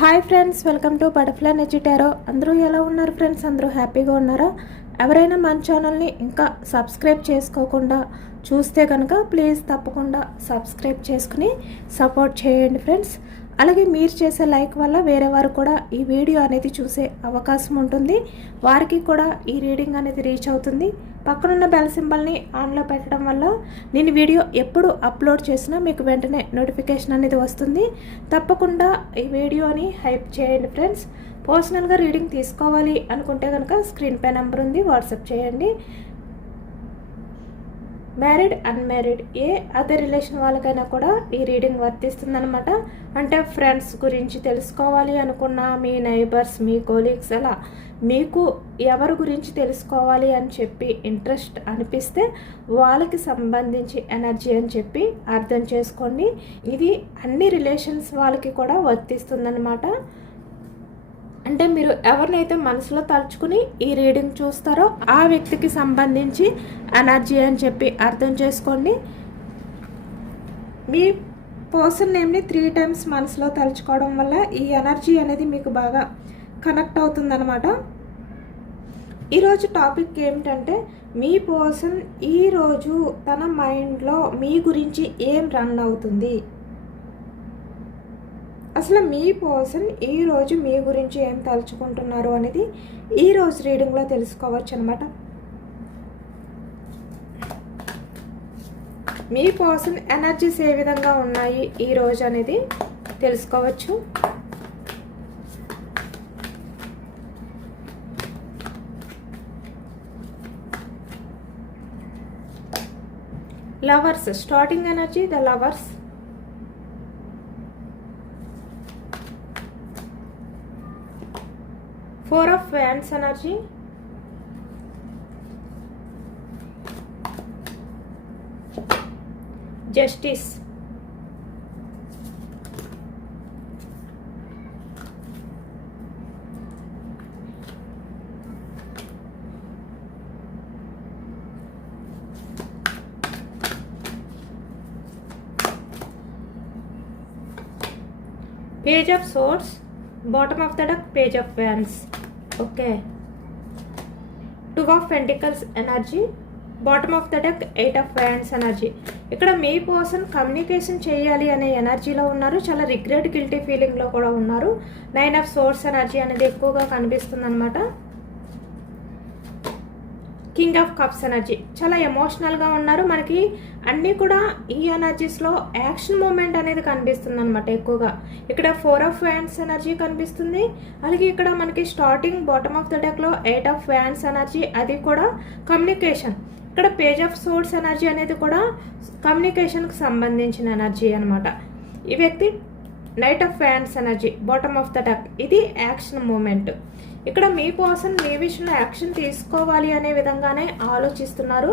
Hi friends, welcome to butterfly energy tarot. అందరూ ఎలా ఉన్నారు ఫ్రెండ్స్? అందరూ హ్యాపీగా ఉన్నారా? ఎవరైనా మన ఛానల్ని ఇంకా సబ్స్క్రైబ్ చేసుకోకుండా చూస్తే కనుక ప్లీజ్ తప్పకుండా సబ్స్క్రైబ్ చేసుకుని సపోర్ట్ చేయండి ఫ్రెండ్స్. అలాగే మీరు చేసే లైక్ వల్ల వేరే వారు కూడా ఈ వీడియో అనేది చూసే అవకాశం ఉంటుంది, వారికి కూడా ఈ రీడింగ్ అనేది రీచ్ అవుతుంది. పక్కనున్న బెల్ సింబల్ని ఆన్లో పెట్టడం వల్ల నేను వీడియో ఎప్పుడు అప్లోడ్ చేసినా మీకు వెంటనే నోటిఫికేషన్ అనేది వస్తుంది. తప్పకుండా ఈ వీడియోని హైప్ చేయండి ఫ్రెండ్స్. పర్సనల్గా రీడింగ్ తీసుకోవాలి అనుకుంటే కనుక స్క్రీన్ పై నెంబర్ ఉంది, వాట్సాప్ చేయండి. మ్యారీడ్ అన్మ్యారీడ్ ఏ అదర్ రిలేషన్ వాళ్ళకైనా కూడా ఈ రీడింగ్ వర్తిస్తుందనమాట. అంటే ఫ్రెండ్స్ గురించి తెలుసుకోవాలి అనుకున్న మీ నైబర్స్, మీ కొలీగ్స్, అలా మీకు ఎవరి గురించి తెలుసుకోవాలి అని చెప్పి ఇంట్రెస్ట్ అనిపిస్తే వాళ్ళకి సంబంధించి ఎనర్జీ అని చెప్పి అర్థం చేసుకోండి. ఇది అన్ని రిలేషన్స్ వాళ్ళకి కూడా వర్తిస్తుందన్నమాట. అంటే మీరు ఎవరినైతే మనసులో తలుచుకుని ఈ రీడింగ్ చూస్తారో ఆ వ్యక్తికి సంబంధించి ఎనర్జీ అని చెప్పి అర్థం చేసుకోండి. మీ పర్సన్ నేమ్ని 3 times మనసులో తలుచుకోవడం వల్ల ఈ ఎనర్జీ అనేది మీకు బాగా కనెక్ట్ అవుతుందన్నమాట. ఈరోజు టాపిక్ ఏమిటంటే, మీ పర్సన్ ఈరోజు తన మైండ్లో మీ గురించి ఏం రన్ అవుతుంది, అసలు మీ పర్సన్ ఈరోజు మీ గురించి ఏం తలుచుకుంటున్నారు అనేది ఈరోజు రీడింగ్లో తెలుసుకోవచ్చు అనమాట. మీ పర్సన్ ఎనర్జీస్ ఏ విధంగా ఉన్నాయి ఈరోజు అనేది తెలుసుకోవచ్చు. Lovers starting energy, the lovers. Four of Wands energy, Justice, Page of Swords, bottom of the deck, Page of Wands. Okay, 2 of Pentacles energy, bottom of the deck 8 of Wands energy. ఇక్కడ మీ person communication చేయాలి అనే ఎనర్జీలో ఉన్నారు, చాలా regret guilty ఫీలింగ్లో కూడా ఉన్నారు. 9 of Swords energy అనేది ఎక్కువగా కనిపిస్తుంది అనమాట. కింగ్ ఆఫ్ కప్స్ ఎనర్జీ, చాలా ఎమోషనల్గా ఉన్నారు. మనకి అన్నీ కూడా ఈ ఎనర్జీస్లో యాక్షన్ మూమెంట్ అనేది కనిపిస్తుంది అనమాట ఎక్కువగా. ఇక్కడ 4 of Wands ఎనర్జీ కనిపిస్తుంది. అలాగే ఇక్కడ మనకి స్టార్టింగ్ బాటమ్ ఆఫ్ ద డెక్లో 8 of Wands ఎనర్జీ, అది కూడా కమ్యూనికేషన్. ఇక్కడ పేజ్ ఆఫ్ సోర్డ్స్ ఎనర్జీ అనేది కూడా కమ్యూనికేషన్కి సంబంధించిన ఎనర్జీ అనమాట. ఈ వ్యక్తి knight of Wands energy, bottom of the deck, ఇది యాక్షన్ మూమెంట్. ఇక్కడ మీ పర్సన్ మీ విషయంలో యాక్షన్ తీసుకోవాలి అనే విధంగానే ఆలోచిస్తున్నారు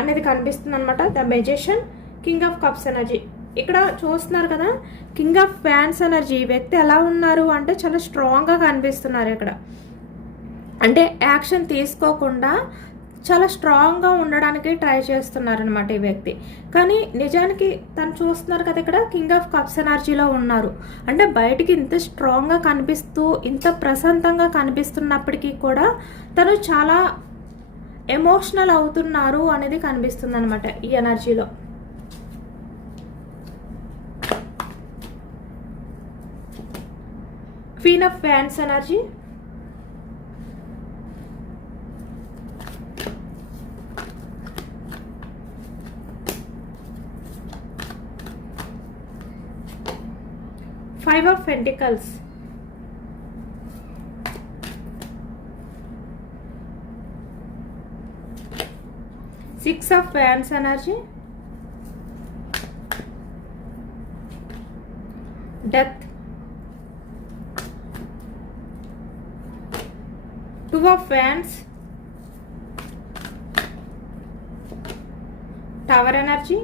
అనేది కనిపిస్తుంది అనమాట. The magician, king of cups energy. ఇక్కడ చూస్తున్నారు కదా, కింగ్ ఆఫ్ Wands ఎనర్జీ. ఈ వ్యక్తి ఎలా ఉన్నారు అంటే చాలా స్ట్రాంగ్గా కనిపిస్తున్నారు ఇక్కడ. అంటే యాక్షన్ తీసుకోకుండా చాలా స్ట్రాంగ్గా ఉండడానికి ట్రై చేస్తున్నారు అనమాట ఈ వ్యక్తి. కానీ నిజానికి తను చూస్తున్నారు కదా, ఇక్కడ కింగ్ ఆఫ్ కప్స్ ఎనర్జీలో ఉన్నారు. అంటే బయటికి ఇంత స్ట్రాంగ్గా కనిపిస్తూ ఇంత ప్రశాంతంగా కనిపిస్తున్నప్పటికీ కూడా తను చాలా ఎమోషనల్ అవుతున్నారు అనేది కనిపిస్తుంది అనమాట ఈ ఎనర్జీలో. Queen of Wands energy, Five of Pentacles, Six of Wands energy, Death, Two of Wands, Tower energy,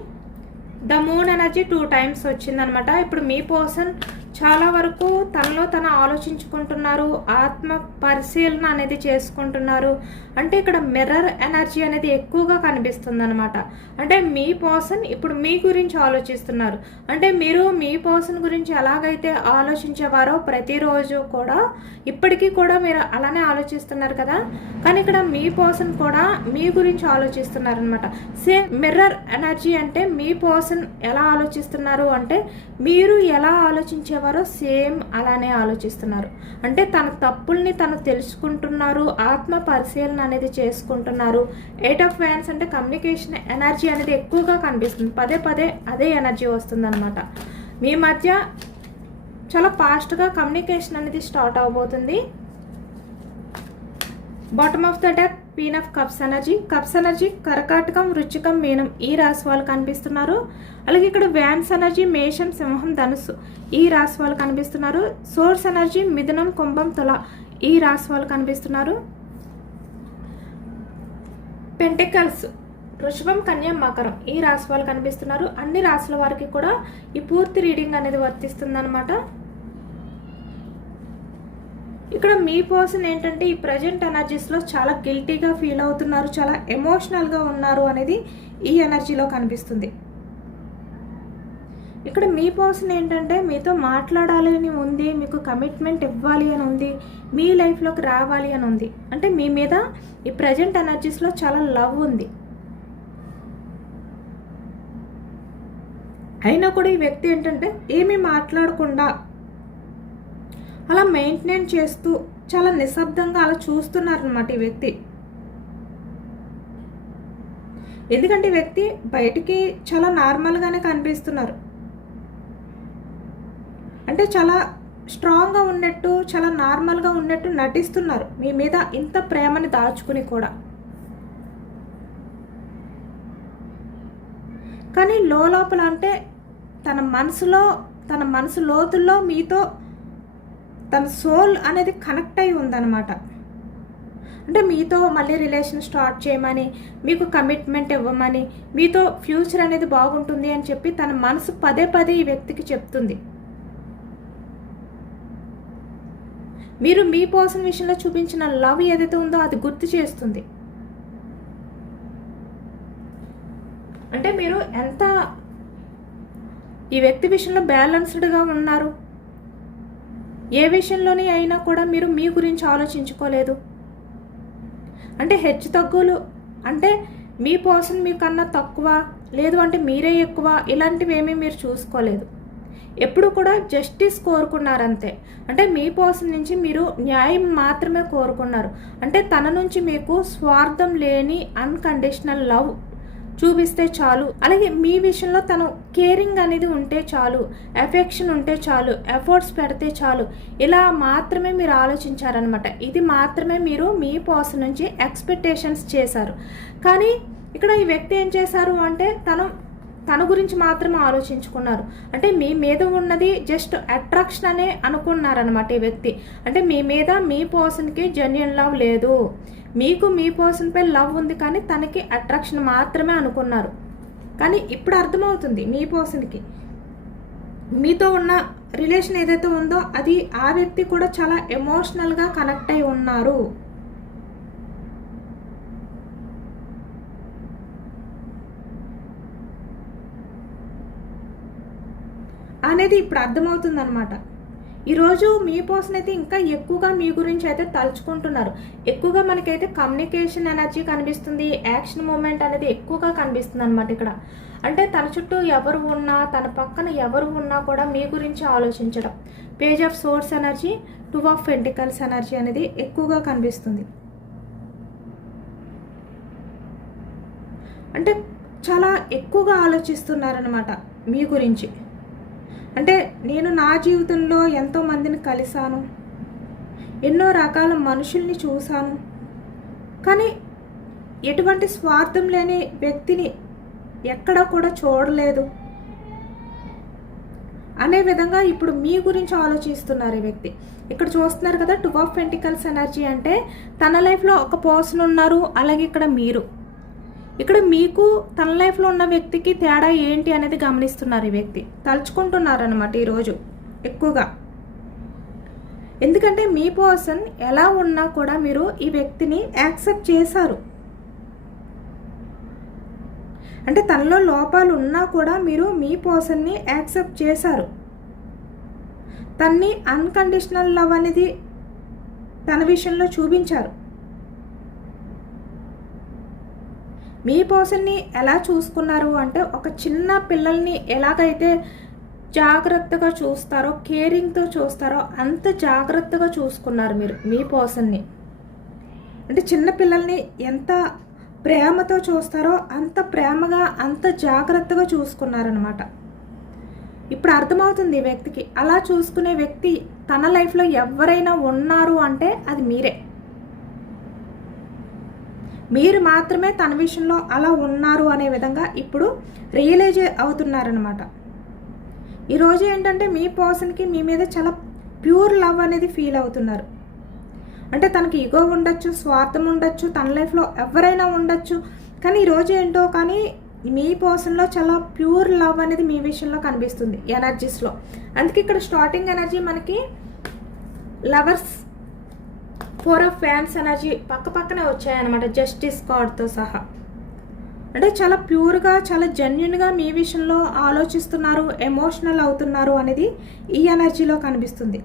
the moon energy 2 times వచ్చిందనమాట. ఇప్పుడు మీ పర్సన్ చాలా వరకు తనలో తను ఆలోచించుకుంటున్నారు, ఆత్మ పరిశీలన అనేది చేసుకుంటున్నారు. అంటే ఇక్కడ మిర్రర్ ఎనర్జీ అనేది ఎక్కువగా కనిపిస్తుంది అనమాట. అంటే మీ పర్సన్ ఇప్పుడు మీ గురించి ఆలోచిస్తున్నారు. అంటే మీరు మీ పర్సన్ గురించి ఎలాగైతే ఆలోచించేవారో ప్రతిరోజు కూడా ఇప్పటికీ కూడా మీరు అలానే ఆలోచిస్తున్నారు కదా. కానీ ఇక్కడ మీ పర్సన్ కూడా మీ గురించి ఆలోచిస్తున్నారు అనమాట. సేమ్ మిర్రర్ ఎనర్జీ అంటే మీ పర్సన్ ఎలా ఆలోచిస్తున్నారు అంటే మీరు ఎలా ఆలోచించేవారో సేమ్ అలానే ఆలోచిస్తున్నారు. అంటే తన తప్పుల్ని తను తెలుసుకుంటున్నారు, ఆత్మ పరిశీలన అనేది చేసుకుంటున్నారు. 8 ఆఫ్ వ్యాండ్స్ అంటే కమ్యూనికేషన్ ఎనర్జీ అనేది ఎక్కువగా కనిపిస్తుంది. పదే పదే అదే ఎనర్జీ వస్తుంది అనమాట. మీ మధ్య చాలా ఫాస్ట్గా కమ్యూనికేషన్ అనేది స్టార్ట్ అవబోతుంది. Bottom of the deck queen of cups energy కర్కాటకం, వృశ్చికం, మీనం ఈ రాశి వాళ్ళు కనిపిస్తున్నారు. అలాగే ఇక్కడ వ్యాన్స్ ఎనర్జీ మేషం, సింహం, ధనుస్సు ఈ రాశి వాళ్ళు కనిపిస్తున్నారు. సోర్స్ ఎనర్జీ మిథునం, కుంభం, తుల ఈ రాశి వాళ్ళు కనిపిస్తున్నారు. పెంటికల్స్ వృషభం, కన్య, మకరం ఈ రాశి వాళ్ళు కనిపిస్తున్నారు. అన్ని రాశుల వారికి కూడా ఈ పూర్తి రీడింగ్ అనేది వర్తిస్తుంది అనమాట. ఇక్కడ మీ పర్సన్ ఏంటంటే ఈ ప్రజెంట్ ఎనర్జీస్లో చాలా గిల్టీగా ఫీల్ అవుతున్నారు, చాలా ఎమోషనల్గా ఉన్నారు అనేది ఈ ఎనర్జీలో కనిపిస్తుంది. ఇక్కడ మీ పర్సన్ ఏంటంటే మీతో మాట్లాడాలి అని ఉంది, మీకు కమిట్మెంట్ ఇవ్వాలి అని ఉంది, మీ లైఫ్లోకి రావాలి అని ఉంది. అంటే మీ మీద ఈ ప్రజెంట్ ఎనర్జీస్లో చాలా లవ్ ఉంది. అయినా కూడా ఈ వ్యక్తి ఏంటంటే ఏమీ మాట్లాడకుండా అలా మెయింటైన్ చేస్తూ చాలా నిశ్శబ్దంగా అలా చూస్తున్నారనమాట ఈ వ్యక్తి. ఎందుకంటే ఈ వ్యక్తి బయటికి చాలా నార్మల్గానే కనిపిస్తున్నారు. అంటే చాలా స్ట్రాంగ్గా ఉన్నట్టు, చాలా నార్మల్గా ఉన్నట్టు నటిస్తున్నారు మీ మీద ఇంత ప్రేమని దాచుకుని కూడా. కానీ లోపల అంటే తన మనసు లోతుల్లో మీతో తన సోల్ అనేది కనెక్ట్ అయి ఉందన్నమాట. అంటే మీతో మళ్ళీ రిలేషన్ స్టార్ట్ చేయమని, మీకు కమిట్మెంట్ ఇవ్వమని, మీతో ఫ్యూచర్ అనేది బాగుంటుంది అని చెప్పి తన మనసు పదే పదే ఈ వ్యక్తికి చెప్తుంది. మీరు మీ పర్సన్ విషయంలో చూపించిన లవ్ ఏదైతే ఉందో అది గుర్తు చేస్తుంది. అంటే మీరు ఎంత ఈ వ్యక్తి విషయంలో బ్యాలెన్స్డ్గా ఉన్నారు. ఏ విషయంలోనే అయినా కూడా మీరు మీ గురించి ఆలోచించుకోలేదు. అంటే హెచ్చు తగ్గులు, అంటే మీ పర్సన్ మీకన్నా తక్కువ, లేదు అంటే మీరే ఎక్కువ, ఇలాంటివి ఏమీ మీరు చూసుకోలేదు. ఎప్పుడు కూడా జస్టిస్ కోరుకున్నారంతే. అంటే మీ పర్సన్ నుంచి మీరు న్యాయం మాత్రమే కోరుకున్నారు. అంటే తన నుంచి మీకు స్వార్థం లేని అన్కండిషనల్ లవ్ చూపిస్తే చాలు. అలాగే మీ విషయంలో తను కేరింగ్ అనేది ఉంటే చాలు, ఎఫెక్షన్ ఉంటే చాలు, ఎఫర్ట్స్ పెడితే చాలు, ఇలా మాత్రమే మీరు ఆలోచించారనమాట. ఇది మాత్రమే మీరు మీ పర్సన్ నుంచి ఎక్స్పెక్టేషన్స్ చేశారు. కానీ ఇక్కడ ఈ వ్యక్తి ఏం చేశారు అంటే తన గురించి మాత్రమే ఆలోచించుకున్నారు. అంటే మీ మీద ఉన్నది జస్ట్ అట్రాక్షన్ అనే అనుకున్నారనమాట ఈ వ్యక్తి. అంటే మీ మీద మీ పర్సన్కి జెన్యూన్ లవ్ లేదు, మీకు మీ పర్సన్పై లవ్ ఉంది, కానీ తనకి అట్రాక్షన్ మాత్రమే అనుకున్నారు. కానీ ఇప్పుడు అర్థమవుతుంది మీ పర్సన్కి మీతో ఉన్న రిలేషన్ ఏదైతే ఉందో అది ఆ వ్యక్తి కూడా చాలా ఎమోషనల్గా కనెక్ట్ అయి ఉన్నారు. అనేది ఇప్పుడు అర్థమవుతుంది అనమాట. ఈరోజు మీ పర్సన్ అయితే ఇంకా ఎక్కువగా మీ గురించి అయితే తలుచుకుంటున్నారు. ఎక్కువగా మనకైతే కమ్యూనికేషన్ ఎనర్జీ కనిపిస్తుంది, యాక్షన్ మూమెంట్ అనేది ఎక్కువగా కనిపిస్తుంది అనమాట ఇక్కడ. అంటే తన చుట్టూ ఎవరు ఉన్నా, తన పక్కన ఎవరు ఉన్నా కూడా మీ గురించి ఆలోచించడం. Page of swords energy, 2 of pentacles energy అనేది ఎక్కువగా కనిపిస్తుంది. అంటే చాలా ఎక్కువగా ఆలోచిస్తున్నారనమాట మీ గురించి. అంటే నేను నా జీవితంలో ఎంతో మందిని కలిశాను, ఎన్నో రకాల మనుషుల్ని చూశాను, కానీ ఎటువంటి స్వార్థం లేని వ్యక్తిని ఎక్కడ కూడా చూడలేదు అనే విధంగా ఇప్పుడు మీ గురించి ఆలోచిస్తున్నారు ఈ వ్యక్తి. ఇక్కడ చూస్తున్నారు కదా 2 ఆఫ్ పెంటికల్స్ ఎనర్జీ అంటే తన లైఫ్లో ఒక పర్సన్ ఉన్నారు, అలాగే ఇక్కడ మీరు. ఇక్కడ మీకు తన లైఫ్లో ఉన్న వ్యక్తికి తేడా ఏంటి అనేది గమనిస్తున్నారు ఈ వ్యక్తి, తలుచుకుంటున్నారు అనమాట ఈరోజు. ఎక్కువగా. ఎందుకంటే మీ పర్సన్ ఎలా ఉన్నా కూడా మీరు ఈ వ్యక్తిని యాక్సెప్ట్ చేశారు. అంటే తనలో లోపాలు ఉన్నా కూడా మీరు మీ పర్సన్ని యాక్సెప్ట్ చేశారు. తన్ని అన్కండిషనల్ లవ్ అనేది తన విషయంలో చూపించారు. మీ పర్సన్ని ఎలా చూసుకున్నారు అంటే ఒక చిన్న పిల్లల్ని ఎలాగైతే జాగ్రత్తగా చూస్తారో, కేరింగ్తో చూస్తారో అంత జాగ్రత్తగా చూసుకున్నారు మీరు మీ పర్సన్ని. అంటే చిన్న పిల్లల్ని ఎంత ప్రేమతో చూస్తారో అంత ప్రేమగా, అంత జాగ్రత్తగా చూసుకున్నారనమాట. ఇప్పుడు అర్థమవుతుంది ఈ వ్యక్తికి. అలా చూసుకునే వ్యక్తి తన లైఫ్లో ఎవరైనా ఉన్నారు అంటే అది మీరే. మీరు మాత్రమే తన విషయంలో అలా ఉన్నారు అనే విధంగా ఇప్పుడు రియలైజ్ అవుతున్నారనమాట. ఈరోజు ఏంటంటే మీ పర్సన్కి మీ మీద చాలా ప్యూర్ లవ్ అనేది ఫీల్ అవుతున్నారు. అంటే తనకి ఈగో ఉండొచ్చు, స్వార్థం ఉండొచ్చు, తన లైఫ్లో ఎవరైనా ఉండొచ్చు, కానీ ఈరోజు ఏంటో కానీ మీ పర్సన్లో చాలా ప్యూర్ లవ్ అనేది మీ విషయంలో కనిపిస్తుంది ఎనర్జీస్లో. అందుకే ఇక్కడ స్టార్టింగ్ ఎనర్జీ మనకి లవర్స్, 4 ఆఫ్ ఫ్యాన్స్ ఎనర్జీ పక్కనే వచ్చాయన్నమాట, జస్టిస్ కార్డ్తో సహా. అంటే చాలా ప్యూర్గా, చాలా జెన్యున్గా మీ విషయంలో ఆలోచిస్తున్నారు, ఎమోషనల్ అవుతున్నారు అనేది ఈ ఎనర్జీలో కనిపిస్తుంది.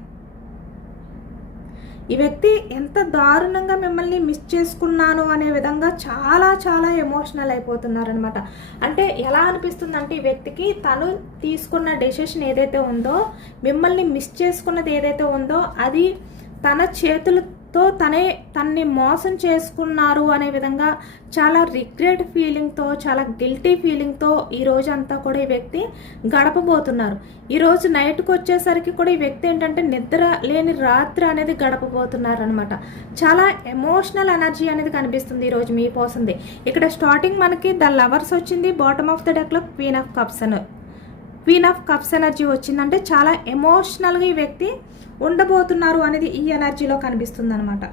ఈ వ్యక్తి ఎంత దారుణంగా మిమ్మల్ని మిస్ చేసుకున్నాను అనే విధంగా చాలా చాలా ఎమోషనల్ అయిపోతున్నారనమాట. అంటే ఎలా అనిపిస్తుంది అంటే ఈ వ్యక్తికి తను తీసుకున్న డెసిషన్ ఏదైతే ఉందో, మిమ్మల్ని మిస్ చేసుకున్నది ఏదైతే ఉందో అది తన చేతులతో తన్ని మోసం చేసుకున్నారు అనే విధంగా చాలా రిగ్రెట్ ఫీలింగ్తో, చాలా గిల్టీ ఫీలింగ్తో ఈ రోజు అంతా కూడా ఈ వ్యక్తి గడపబోతున్నారు. ఈరోజు నైట్కి వచ్చేసరికి కూడా ఈ వ్యక్తి ఏంటంటే నిద్ర లేని రాత్రి అనేది గడపబోతున్నారు అనమాట. చాలా ఎమోషనల్ ఎనర్జీ అనేది కనిపిస్తుంది ఈరోజు మీ పర్సన్ది. ఇక్కడ స్టార్టింగ్ మనకి ద లవర్స్ వచ్చింది, బాటమ్ ఆఫ్ ద డెక్లో క్వీన్ ఆఫ్ కప్స్ ఎనర్జీ వచ్చిందంటే చాలా ఎమోషనల్గా ఈ వ్యక్తి ఉండబోతున్నారు అనేది ఈ ఎనర్జీలో కనిపిస్తుంది అనమాట.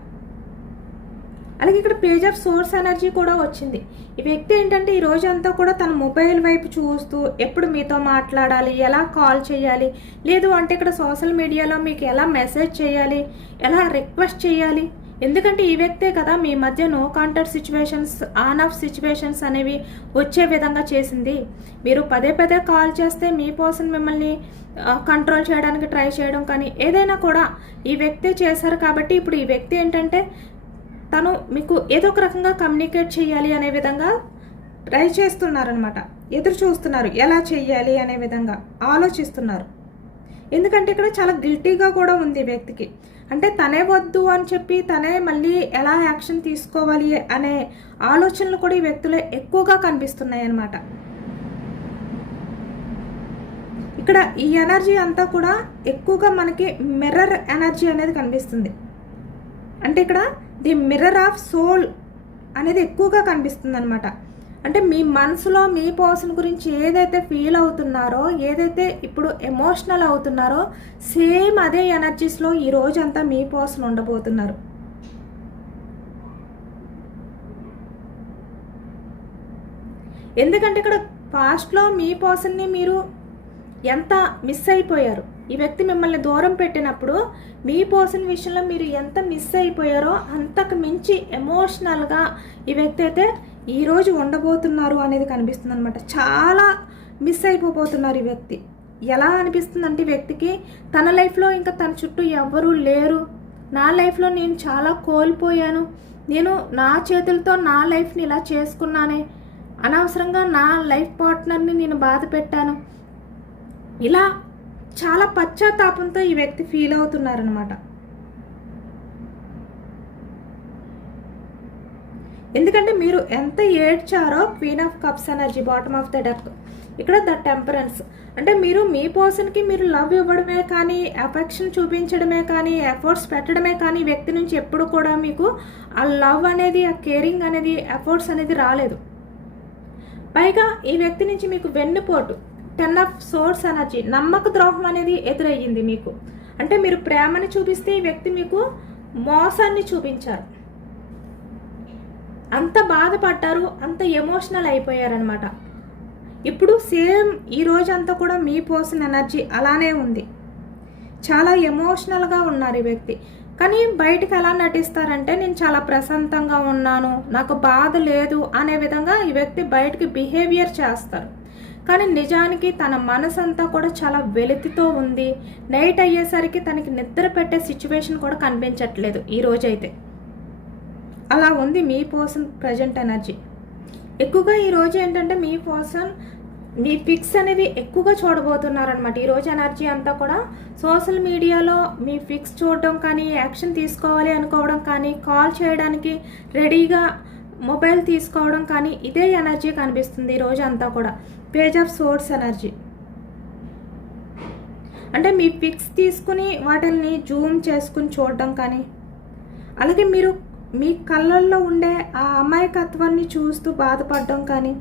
అలాగే ఇక్కడ పేజ్ ఆఫ్ సోర్స్ ఎనర్జీ కూడా వచ్చింది. ఈ వ్యక్తి ఏంటంటే ఈ రోజు అంతా కూడా తన మొబైల్ వైపు చూస్తూ ఎప్పుడు మీతో మాట్లాడాలి, ఎలా కాల్ చేయాలి, లేదు అంటే ఇక్కడ సోషల్ మీడియాలో మీకు ఎలా మెసేజ్ చేయాలి, ఎలా రిక్వెస్ట్ చేయాలి. ఎందుకంటే ఈ వ్యక్తే కదా మీ మధ్య no contact situations, on off situations అనేవి వచ్చే విధంగా చేసింది. మీరు పదే కాల్ చేస్తే మీ పర్సన్ మిమ్మల్ని కంట్రోల్ చేయడానికి ట్రై చేయడం కానీ ఏదైనా కూడా ఈ వ్యక్తి చేశారు. కాబట్టి ఇప్పుడు ఈ వ్యక్తి ఏంటంటే తను మీకు ఏదో ఒక రకంగా కమ్యూనికేట్ చేయాలి అనే విధంగా ట్రై చేస్తున్నారనమాట. ఎదురు చూస్తున్నారు ఎలా చెయ్యాలి అనే విధంగా ఆలోచిస్తున్నారు. ఎందుకంటే ఇక్కడ చాలా గిల్టీగా కూడా ఉంది ఈ వ్యక్తికి. అంటే తనే వద్దు అని చెప్పి తనే మళ్ళీ ఎలా యాక్షన్ తీసుకోవాలి అనే ఆలోచనలు కూడా ఈ వ్యక్తిలో ఎక్కువగా కనిపిస్తున్నాయి అన్నమాట. ఇక్కడ ఈ ఎనర్జీ అంతా కూడా ఎక్కువగా మనకి మిర్రర్ ఎనర్జీ అనేది కనిపిస్తుంది. అంటే ఇక్కడ ది మిర్రర్ ఆఫ్ సోల్ అనేది ఎక్కువగా కనిపిస్తుంది అనమాట. అంటే మీ మనసులో మీ పర్సన్ గురించి ఏదైతే ఫీల్ అవుతున్నారో, ఏదైతే ఇప్పుడు ఎమోషనల్ అవుతున్నారో సేమ్ అదే ఎనర్జీస్లో ఈ రోజంతా మీ పర్సన్ ఉండబోతున్నారు. ఎందుకంటే ఇక్కడ పాస్ట్లో మీ పర్సన్ని మీరు ఎంత మిస్ అయిపోయారు, ఈ వ్యక్తి మిమ్మల్ని దూరం పెట్టినప్పుడు మీ పర్సన్ విషయంలో మీరు ఎంత మిస్ అయిపోయారో అంతకు మించి ఎమోషనల్గా ఈ వ్యక్తి అయితే ఈరోజు ఉండబోతున్నారు అనేది కనిపిస్తుంది అనమాట. చాలా మిస్ అయిపోబోతున్నారు ఈ వ్యక్తి. ఎలా అనిపిస్తుంది అంటే ఈ వ్యక్తికి తన లైఫ్లో ఇంకా తన చుట్టూ ఎవ్వరూ లేరు, నా లైఫ్లో నేను చాలా కోల్పోయాను, నేను నా చేతులతో నా లైఫ్ని ఇలా చేసుకున్నానే, అనవసరంగా నా లైఫ్ పార్ట్నర్ని నేను బాధ పెట్టాను, ఇలా చాలా పశ్చాత్తాపంతో ఈ వ్యక్తి ఫీల్ అవుతున్నారనమాట. ఎందుకంటే మీరు ఎంత ఏడ్చారో queen of cups energy bottom of the deck, ఇక్కడ ద టెంపరెన్స్. అంటే మీరు మీ పర్సన్కి మీరు లవ్ ఇవ్వడమే కానీ, అఫెక్షన్ చూపించడమే కానీ, ఎఫర్ట్స్ పెట్టడమే కానీ వ్యక్తి నుంచి ఎప్పుడు కూడా మీకు ఆ లవ్ అనేది, ఆ కేరింగ్ అనేది, ఎఫర్ట్స్ అనేది రాలేదు. పైగా ఈ వ్యక్తి నుంచి మీకు వెన్నుపోటు, 10 ఆఫ్ సోర్స్ ఎనర్జీ, నమ్మక ద్రోహం అనేది ఎదురయ్యింది మీకు. అంటే మీరు ప్రేమని చూపిస్తే ఈ వ్యక్తి మీకు మోసాన్ని చూపించారు, అంత బాధపడ్డారు, అంత ఎమోషనల్ అయిపోయారనమాట. ఇప్పుడు సేమ్ ఈ రోజంతా కూడా మీ పర్సన్ ఎనర్జీ అలానే ఉంది. చాలా ఎమోషనల్గా ఉన్నారు ఈ వ్యక్తి. కానీ బయటికి ఎలా నటిస్తారంటే నేను చాలా ప్రశాంతంగా ఉన్నాను, నాకు బాధ లేదు అనే విధంగా ఈ వ్యక్తి బయటికి బిహేవియర్ చేస్తారు. కానీ నిజానికి తన మనసంతా కూడా చాలా వెలితితో ఉంది. నైట్ అయ్యేసరికి తనకి నిద్ర పెట్టే సిచ్యువేషన్ కూడా కనిపించట్లేదు ఈ రోజైతే. అలా ఉంది మీ పర్సన్ ప్రజెంట్ ఎనర్జీ. ఎక్కువగా ఈరోజు ఏంటంటే మీ పర్సన్ మీ పిక్స్ అనేవి ఎక్కువగా చూడబోతున్నారనమాట. ఈరోజు ఎనర్జీ అంతా కూడా సోషల్ మీడియాలో మీ పిక్స్ చూడడం కానీ, యాక్షన్ తీసుకోవాలి అనుకోవడం కానీ, కాల్ చేయడానికి రెడీగా మొబైల్ తీసుకోవడం కానీ, ఇదే ఎనర్జీ కనిపిస్తుంది ఈరోజు అంతా కూడా. పేజ్ ఆఫ్ సోర్స్ ఎనర్జీ అంటే మీ పిక్స్ తీసుకుని వాటిని జూమ్ చేసుకుని చూడడం కానీ, అలాగే మీరు మీ కళ్ళల్లో ఉండే ఆ అమాయకత్వాన్ని చూస్తూ బాధపడడం కానీ,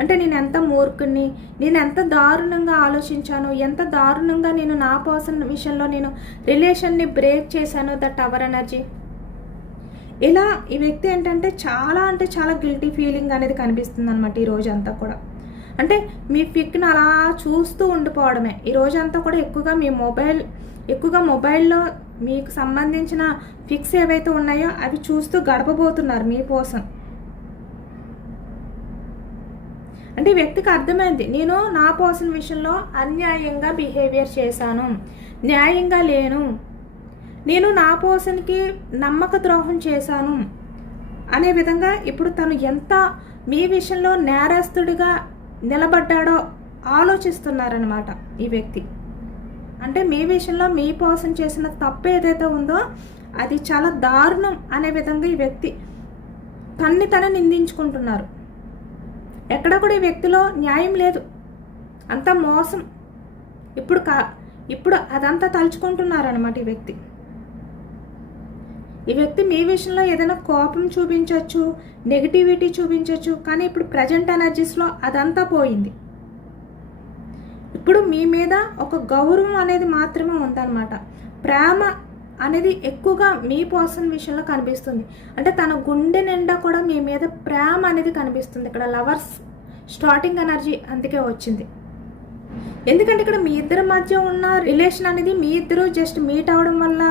అంటే నేను ఎంత మూర్ఖుని, నేను ఎంత దారుణంగా ఆలోచించాను, ఎంత దారుణంగా నేను నా పర్సన్ విషయంలో నేను రిలేషన్ని బ్రేక్ చేశాను, దట్ అవర్ ఎనర్జీ. ఇలా ఈ వ్యక్తి ఏంటంటే చాలా గిల్టీ ఫీలింగ్ అనేది కనిపిస్తుంది అనమాట ఈ రోజంతా కూడా. అంటే మీ పిక్ని అలా చూస్తూ ఉండిపోవడమే ఈ రోజంతా కూడా. ఎక్కువగా మొబైల్లో మీకు సంబంధించిన పిక్స్ ఏవైతే ఉన్నాయో అవి చూస్తూ గడపబోతున్నారు మీ పర్సన్. అంటే ఈ వ్యక్తికి అర్థమైంది, నేను నా పర్సన్ విషయంలో అన్యాయంగా బిహేవియర్ చేశాను, న్యాయంగా లేను, నేను నా పర్సన్కి నమ్మక ద్రోహం చేశాను అనే విధంగా ఇప్పుడు తను ఎంత మీ విషయంలో నేరస్తుడిగా నిలబడ్డాడో ఆలోచిస్తున్నారనమాట ఈ వ్యక్తి. అంటే మీ విషయంలో మీ పర్సన్ చేసిన తప్పు ఏదైతే ఉందో అది చాలా దారుణం అనే విధంగా ఈ వ్యక్తి తన నిందించుకుంటున్నారు. ఎక్కడ కూడా ఈ వ్యక్తిలో న్యాయం లేదు, అంత మోసం. ఇప్పుడు అదంతా తలుచుకుంటున్నారనమాట ఈ వ్యక్తి. ఈ వ్యక్తి మీ విషయంలో ఏదైనా కోపం చూపించవచ్చు, నెగిటివిటీ చూపించవచ్చు, కానీ ఇప్పుడు ప్రజెంట్ ఎనర్జీస్లో అదంతా పోయింది. ఇప్పుడు మీ మీద ఒక గౌరవం అనేది మాత్రమే ఉందన్నమాట. ప్రేమ అనేది ఎక్కువగా మీ పర్సన్ విషయంలో కనిపిస్తుంది. అంటే తన గుండె నిండా కూడా మీ మీద ప్రేమ అనేది కనిపిస్తుంది. ఇక్కడ లవర్స్ స్టార్టింగ్ ఎనర్జీ అందుకే వచ్చింది. ఎందుకంటే ఇక్కడ మీ ఇద్దరి మధ్య ఉన్న రిలేషన్ అనేది మీ ఇద్దరు జస్ట్ మీట్ అవడం వల్ల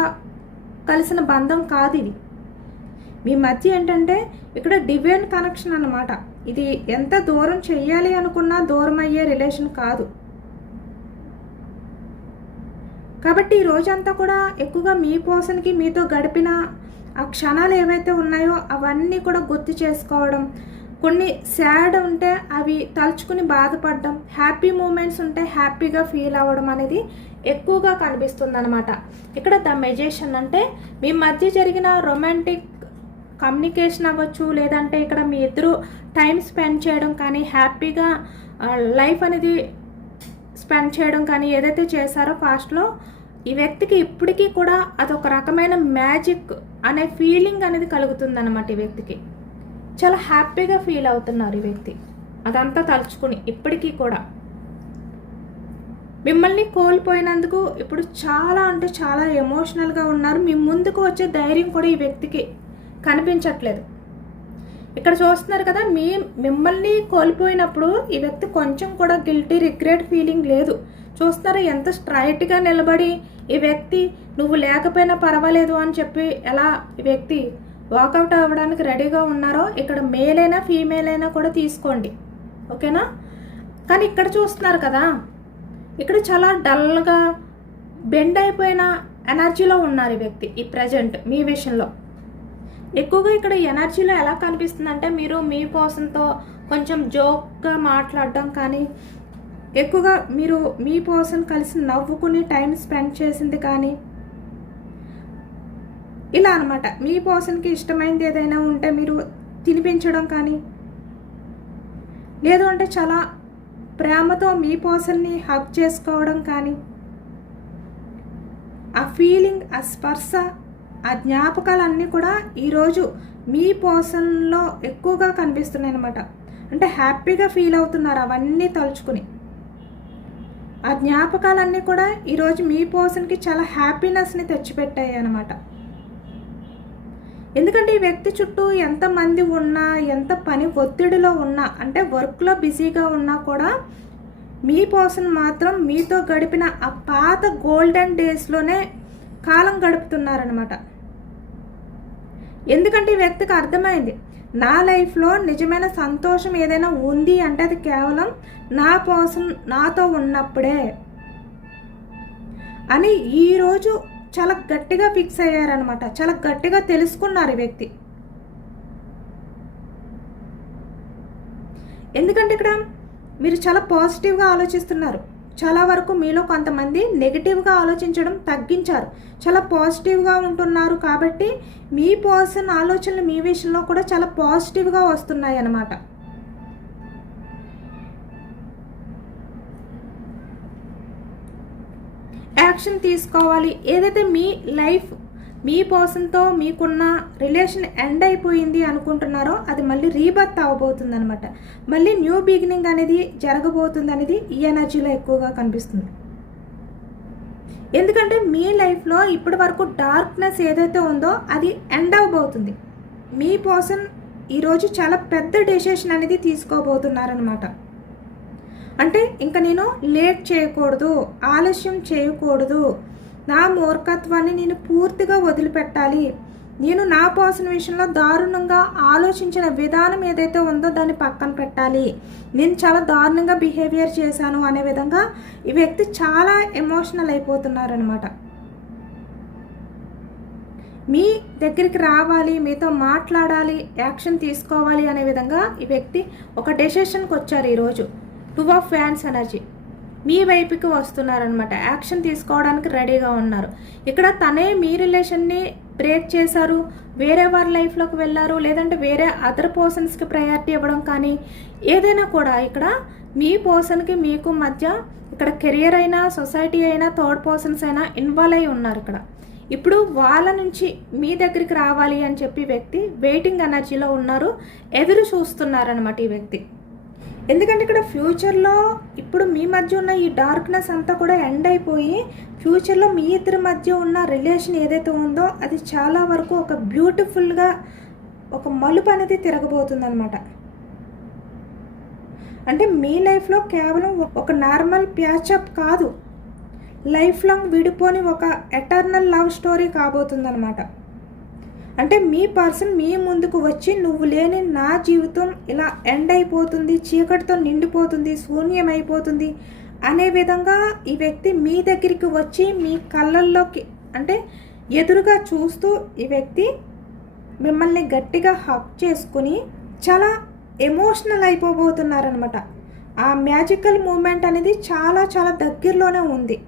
కలిసిన బంధం కాదు ఇది. మీ మధ్య ఏంటంటే ఇక్కడ డివైన్ కనెక్షన్ అన్నమాట. ఇది ఎంత దూరం చెయ్యాలి అనుకున్నా దూరం అయ్యే రిలేషన్ కాదు. కాబట్టి ఈ రోజంతా కూడా ఎక్కువగా మీ పర్సన్కి మీతో గడిపిన ఆ క్షణాలు ఏవైతే ఉన్నాయో అవన్నీ కూడా గుర్తు చేసుకోవడం, కొన్ని సాడ్ ఉంటే అవి తలుచుకుని బాధపడడం, హ్యాపీ మూమెంట్స్ ఉంటే హ్యాపీగా ఫీల్ అవ్వడం అనేది ఎక్కువగా కనిపిస్తుంది అనమాట. ఇక్కడ ద మెజిషియన్ అంటే మీ మధ్య జరిగిన రొమాంటిక్ కమ్యూనికేషన్ అవ్వచ్చు, లేదంటే ఇక్కడ మీ ఇద్దరు టైం స్పెండ్ చేయడం కానీ, హ్యాపీగా లైఫ్ అనేది స్పెండ్ చేయడం కానీ ఏదైతే చేశారో పాస్ట్లో, ఈ వ్యక్తికి ఇప్పటికీ కూడా అదొక రకమైన మ్యాజిక్ అనే ఫీలింగ్ అనేది కలుగుతుందన్నమాట. ఈ వ్యక్తికి చాలా హ్యాపీగా ఫీల్ అవుతున్నారు ఈ వ్యక్తి అదంతా తలుచుకుని. ఇప్పటికీ కూడా మిమ్మల్ని కోల్పోయినందుకు ఇప్పుడు చాలా ఎమోషనల్గా ఉన్నారు. మీ ముందుకు వచ్చే ధైర్యం కూడా ఈ వ్యక్తికి కనిపించట్లేదు. ఇక్కడ చూస్తున్నారు కదా, మిమ్మల్ని కోల్పోయినప్పుడు ఈ వ్యక్తి కొంచెం కూడా గిల్టీ రిగ్రెట్ ఫీలింగ్ లేదు. చూస్తారా ఎంత స్ట్రైట్గా నిలబడి ఈ వ్యక్తి నువ్వు లేకపోయినా పర్వాలేదు అని చెప్పి ఎలా ఈ వ్యక్తి వాకౌట్ అవ్వడానికి రెడీగా ఉన్నారో. ఇక్కడ మేల్ అయినా ఫీమేల్ అయినా కూడా తీసుకోండి, ఓకేనా. కానీ ఇక్కడ చూస్తున్నారు కదా, ఇక్కడ చాలా డల్గా బెండ్ అయిపోయిన ఎనర్జీలో ఉన్నారు ఈ వ్యక్తి ఈ ప్రజెంట్ మీ విషయంలో. ఎక్కువగా ఇక్కడ ఎనర్జీలో ఎలా కనిపిస్తుందంటే మీరు మీ పర్సన్తో కొంచెం జోక్గా మాట్లాడడం కానీ, ఎక్కువగా మీరు మీ పర్సన్ కలిసి నవ్వుకుని టైం స్పెండ్ చేసింది కానీ, ఇలా అనమాట. మీ పర్సన్కి ఇష్టమైనది ఏదైనా ఉంటే మీరు తినిపించడం కానీ, లేదు అంటే చాలా ప్రేమతో మీ పర్సన్ని హగ్ చేసుకోవడం కానీ, ఆ ఫీలింగ్, ఆ స్పర్శ, ఆ జ్ఞాపకాలన్నీ కూడా ఈరోజు మీ పర్సన్లో ఎక్కువగా కనిపిస్తున్నాయి అనమాట. అంటే హ్యాపీగా ఫీల్ అవుతున్నారు అవన్నీ తలుచుకుని. ఆ జ్ఞాపకాలన్నీ కూడా ఈరోజు మీ పర్సన్కి చాలా హ్యాపీనెస్ని తెచ్చిపెట్టాయి అన్నమాట. ఎందుకంటే ఈ వ్యక్తి చుట్టూ ఎంతమంది ఉన్నా, ఎంత పని ఒత్తిడిలో ఉన్నా, అంటే వర్క్లో బిజీగా ఉన్నా కూడా మీ పర్సన్ మాత్రం మీతో గడిపిన ఆ పాత గోల్డెన్ డేస్లోనే కాలం గడుపుతున్నారనమాట. ఎందుకంటే ఈ వ్యక్తికి అర్థమైంది, నా లైఫ్లో నిజమైన సంతోషం ఏదైనా ఉంది అంటే అది కేవలం నా పర్సన్ నాతో ఉన్నప్పుడే అని ఈరోజు చాలా గట్టిగా ఫిక్స్ అయ్యారనమాట. చాలా గట్టిగా తెలుసుకున్నారు ఈ వ్యక్తి. ఎందుకంటే ఇక్కడ మీరు చాలా పాజిటివ్గా ఆలోచిస్తున్నారు. చాలా వరకు మీలో కొంతమంది నెగిటివ్గా ఆలోచించడం తగ్గించారు, చాలా పాజిటివ్గా ఉంటున్నారు. కాబట్టి మీ పర్సన్ ఆలోచనలు మీ విషయంలో కూడా చాలా పాజిటివ్గా వస్తున్నాయి అన్నమాట. యాక్షన్ తీసుకోవాలి. ఏదైతే మీ లైఫ్ మీ పర్సన్తో మీకున్న రిలేషన్ ఎండ్ అయిపోయింది అనుకుంటున్నారో అది మళ్ళీ రీబర్త్ అవ్వబోతుంది అనమాట. మళ్ళీ న్యూ బిగినింగ్ అనేది జరగబోతుంది అనేది ఈ ఎనర్జీలో ఎక్కువగా కనిపిస్తుంది. ఎందుకంటే మీ లైఫ్లో ఇప్పటి వరకు డార్క్నెస్ ఏదైతే ఉందో అది ఎండ్ అవ్వబోతుంది. మీ పర్సన్ ఈరోజు చాలా పెద్ద డెసిషన్ అనేది తీసుకోబోతున్నారనమాట. అంటే ఇంకా నేను లేట్ చేయకూడదు, ఆలస్యం చేయకూడదు, నా మూర్ఖత్వాన్ని నేను పూర్తిగా వదిలిపెట్టాలి, నేను నా పర్సన్ విషయంలో దారుణంగా ఆలోచించిన విధానం ఏదైతే ఉందో దాన్ని పక్కన పెట్టాలి, నేను చాలా దారుణంగా బిహేవియర్ చేశాను అనే విధంగా ఈ వ్యక్తి చాలా ఎమోషనల్ అయిపోతున్నారనమాట. మీ దగ్గరికి రావాలి, మీతో మాట్లాడాలి, యాక్షన్ తీసుకోవాలి అనే విధంగా ఈ వ్యక్తి ఒక డెసిషన్కి వచ్చారు. ఈరోజు 2 ఆఫ్ వ్యాండ్స్ ఎనర్జీ మీ వైపుకి వస్తున్నారనమాట. యాక్షన్ తీసుకోవడానికి రెడీగా ఉన్నారు. ఇక్కడ తనే మీ రిలేషన్ని బ్రేక్ చేశారు, వేరే వారి లైఫ్లోకి వెళ్ళారు, లేదంటే వేరే అదర్ పర్సన్స్కి ప్రయారిటీ ఇవ్వడం కానీ ఏదైనా కూడా ఇక్కడ మీ పర్సన్కి మీకు మధ్య ఇక్కడ కెరియర్ అయినా సొసైటీ అయినా థర్డ్ పర్సన్స్ అయినా ఇన్వాల్వ్ అయి ఉన్నారు. ఇక్కడ ఇప్పుడు వాళ్ళ నుంచి మీ దగ్గరికి రావాలి అని చెప్పి వ్యక్తి వెయిటింగ్ ఎనర్జీలో ఉన్నారు, ఎదురు చూస్తున్నారనమాట ఈ వ్యక్తి. ఎందుకంటే ఇక్కడ ఫ్యూచర్లో ఇప్పుడు మీ మధ్య ఉన్న ఈ డార్క్నెస్ అంతా కూడా ఎండ్ అయిపోయి ఫ్యూచర్లో మీ ఇద్దరి మధ్య ఉన్న రిలేషన్ ఏదైతే ఉందో అది చాలా వరకు ఒక బ్యూటిఫుల్గా ఒక మలుపు అనేది తిరగబోతుంది అనమాట. అంటే మీ లైఫ్లో కేవలం ఒక నార్మల్ ప్యాచప్ కాదు, లైఫ్ లాంగ్ విడిపోని ఒక ఎటర్నల్ లవ్ స్టోరీ కాబోతుందన్నమాట. అంటే మీ పర్సన్ మీ ముందుకు వచ్చి నువ్వు లేని నా జీవితం ఇలా ఎండ్ అయిపోతుంది, చీకటితో నిండిపోతుంది, శూన్యమైపోతుంది అనే విధంగా ఈ వ్యక్తి మీ దగ్గరికి వచ్చి మీ కళ్ళల్లోకి అంటే ఎదురుగా చూస్తూ ఈ వ్యక్తి మిమ్మల్ని గట్టిగా హక్ చేసుకుని చాలా ఎమోషనల్ అయిపోబోతున్నారనమాట. ఆ మ్యాజికల్ మూమెంట్ అనేది చాలా చాలా దగ్గరలోనే ఉంది.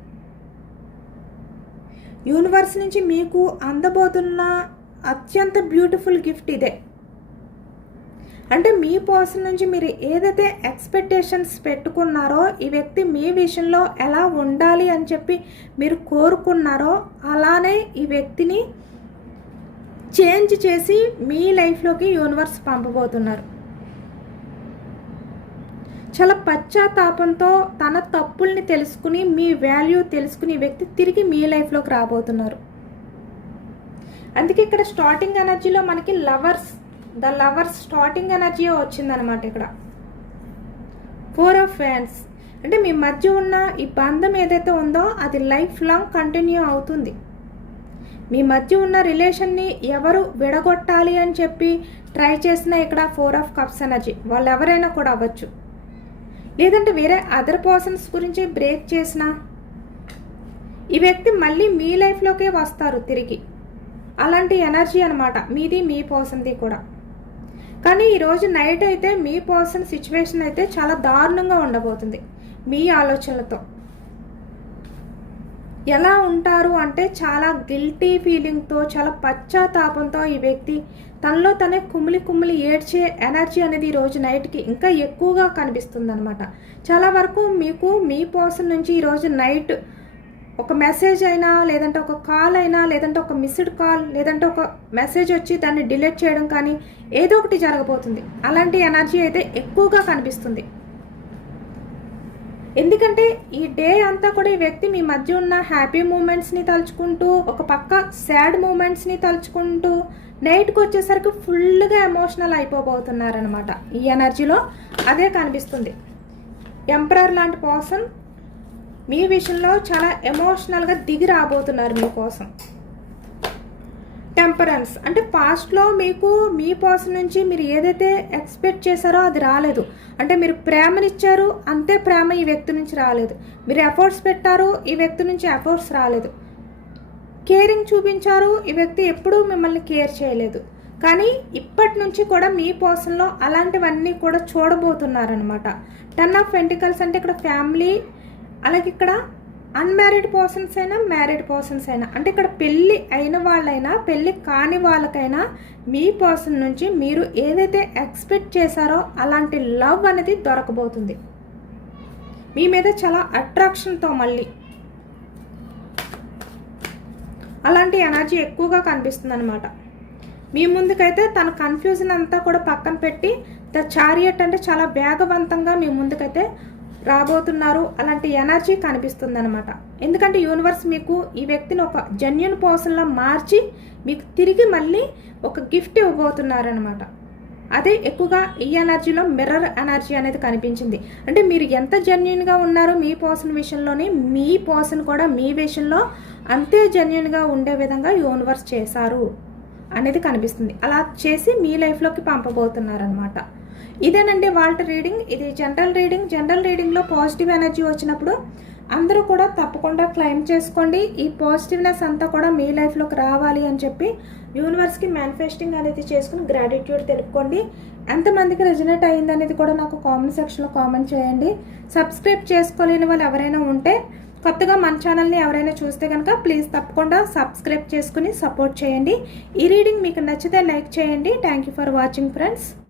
యూనివర్స్ నుంచి మీకు అందబోతున్న అత్యంత బ్యూటిఫుల్ గిఫ్ట్ ఇదే. అంటే మీ పర్సన్ నుంచి మీరు ఏదైతే ఎక్స్పెక్టేషన్స్ పెట్టుకున్నారో ఈ వ్యక్తి మీ విషయంలో ఎలా ఉండాలి అని చెప్పి మీరు కోరుకున్నారో అలానే ఈ వ్యక్తిని చేంజ్ చేసి మీ లైఫ్లోకి యూనివర్స్ పంపబోతున్నారు. చాలా పశ్చాత్తాపంతో తన తప్పుల్ని తెలుసుకుని మీ వాల్యూ తెలుసుకుని ఈ వ్యక్తి తిరిగి మీ లైఫ్లోకి రాబోతున్నారు. అందుకే ఇక్కడ స్టార్టింగ్ ఎనర్జీలో మనకి ద లవర్స్ స్టార్టింగ్ ఎనర్జీ వచ్చిందనమాట. ఇక్కడ 4 ఆఫ్ వ్యాండ్స్ అంటే మీ మధ్య ఉన్న ఈ బంధం ఏదైతే ఉందో అది లైఫ్ లాంగ్ కంటిన్యూ అవుతుంది. మీ మధ్య ఉన్న రిలేషన్ని ఎవరు విడగొట్టాలి అని చెప్పి ట్రై చేసినా ఇక్కడ 4 ఆఫ్ కప్స్ ఎనర్జీ వాళ్ళు ఎవరైనా కూడా అవ్వచ్చు, లేదంటే వేరే అదర్ పర్సన్స్ గురించి బ్రేక్ చేసినా ఈ వ్యక్తి మళ్ళీ మీ లైఫ్లోకే వస్తారు తిరిగి. అలాంటి ఎనర్జీ అనమాట మీది మీ పర్సన్ది కూడా. కానీ ఈరోజు నైట్ అయితే మీ పర్సన్ సిచ్యువేషన్ అయితే చాలా దారుణంగా ఉండబోతుంది. మీ ఆలోచనలతో ఎలా ఉంటారు అంటే చాలా గిల్టీ ఫీలింగ్తో చాలా పశ్చాత్తాపంతో ఈ వ్యక్తి తనలో తనే కుమిలి ఏడ్చే ఎనర్జీ అనేది ఈరోజు నైట్కి ఇంకా ఎక్కువగా కనిపిస్తుంది అనమాట. చాలా వరకు మీకు మీ పర్సన్ నుంచి ఈరోజు నైట్ ఒక మెసేజ్ అయినా లేదంటే ఒక కాల్ అయినా లేదంటే ఒక మిస్డ్ కాల్ లేదంటే ఒక మెసేజ్ వచ్చి దాన్ని డిలీట్ చేయడం కానీ ఏదో ఒకటి జరగబోతుంది. అలాంటి ఎనర్జీ అయితే ఎక్కువగా కనిపిస్తుంది. ఎందుకంటే ఈ డే అంతా కూడా ఈ వ్యక్తి మీ మధ్య ఉన్న హ్యాపీ మూమెంట్స్ని తలుచుకుంటూ ఒక పక్క సాడ్ మూమెంట్స్ని తలుచుకుంటూ నైట్కి వచ్చేసరికి ఫుల్గా ఎమోషనల్ అయిపోబోతున్నారనమాట. ఈ ఎనర్జీలో అదే కనిపిస్తుంది. ఎంపరర్ లాంటి పర్సన్ మీ విషయంలో చాలా ఎమోషనల్గా దిగి రాబోతున్నారు మీకోసం. టెంపరెన్స్ అంటే పాస్ట్లో మీకు మీ పర్సన్ నుంచి మీరు ఏదైతే ఎక్స్పెక్ట్ చేశారో అది రాలేదు. అంటే మీరు ప్రేమనిచ్చారు, అంతే ప్రేమ ఈ వ్యక్తి నుంచి రాలేదు. మీరు ఎఫర్ట్స్ పెట్టారు, ఈ వ్యక్తి నుంచి ఎఫర్ట్స్ రాలేదు. కేరింగ్ చూపించారు, ఈ వ్యక్తి ఎప్పుడూ మిమ్మల్ని కేర్ చేయలేదు. కానీ ఇప్పటి నుంచి కూడా మీ పర్సన్లో అలాంటివన్నీ కూడా చూడబోతున్నారనమాట. 10 ఆఫ్ పెంటికల్స్ అంటే ఇక్కడ ఫ్యామిలీ, అలాగే ఇక్కడ అన్మ్యారీడ్ పర్సన్స్ అయినా మ్యారీడ్ పర్సన్స్ అయినా, అంటే ఇక్కడ పెళ్ళి అయిన వాళ్ళైనా పెళ్ళి కాని వాళ్ళకైనా మీ పర్సన్ నుంచి మీరు ఏదైతే ఎక్స్పెక్ట్ చేశారో అలాంటి లవ్ అనేది దొరకబోతుంది. మీ మీద చాలా అట్రాక్షన్తో మళ్ళీ అలాంటి ఎనర్జీ ఎక్కువగా కనిపిస్తుంది అనమాట. మీ ముందుకైతే తన కన్ఫ్యూజన్ అంతా కూడా పక్కన పెట్టి ద చారియట్ అంటే చాలా వేగవంతంగా మీ ముందుకైతే రాబోతున్నారు. అలాంటి ఎనర్జీ కనిపిస్తుంది అనమాట. ఎందుకంటే యూనివర్స్ మీకు ఈ వ్యక్తిని ఒక జెన్యూన్ పర్సన్లా మార్చి మీకు తిరిగి మళ్ళీ ఒక గిఫ్ట్ ఇవ్వబోతున్నారనమాట. అదే ఎక్కువగా ఈ ఎనర్జీలో మిర్రర్ ఎనర్జీ అనేది కనిపించింది. అంటే మీరు ఎంత జెన్యూన్గా ఉన్నారో మీ పర్సన్ విషయంలోనే మీ పర్సన్ కూడా మీ విషయంలో అంతే జెన్యూన్గా ఉండే విధంగా యూనివర్స్ చేశారు అనేది కనిపిస్తుంది. అలా చేసి మీ లైఫ్లోకి పంపబోతున్నారనమాట. ఇదేనండి వాళ్ళ రీడింగ్. ఇది జనరల్ రీడింగ్. జనరల్ రీడింగ్లో పాజిటివ్ ఎనర్జీ వచ్చినప్పుడు అందరూ కూడా తప్పకుండా క్లెయిమ్ చేసుకోండి. ఈ పాజిటివ్నెస్ అంతా కూడా మీ లైఫ్లోకి రావాలి అని చెప్పి యూనివర్స్కి మేనిఫెస్టింగ్ అనేది చేసుకుని గ్రాటిట్యూడ్ తెలుపుకోండి. ఎంతమందికి రెజనేట్ అయ్యింది అనేది కూడా నాకు కామెంట్ సెక్షన్లో కామెంట్ చేయండి. సబ్స్క్రైబ్ చేసుకోలేని వాళ్ళు ఎవరైనా ఉంటే, కొత్తగా మన ఛానల్ని ఎవరైనా చూస్తే కనుక ప్లీజ్ తప్పకుండా సబ్స్క్రైబ్ చేసుకుని సపోర్ట్ చేయండి. ఈ రీడింగ్ మీకు నచ్చితే లైక్ చేయండి. Thank you for watching friends.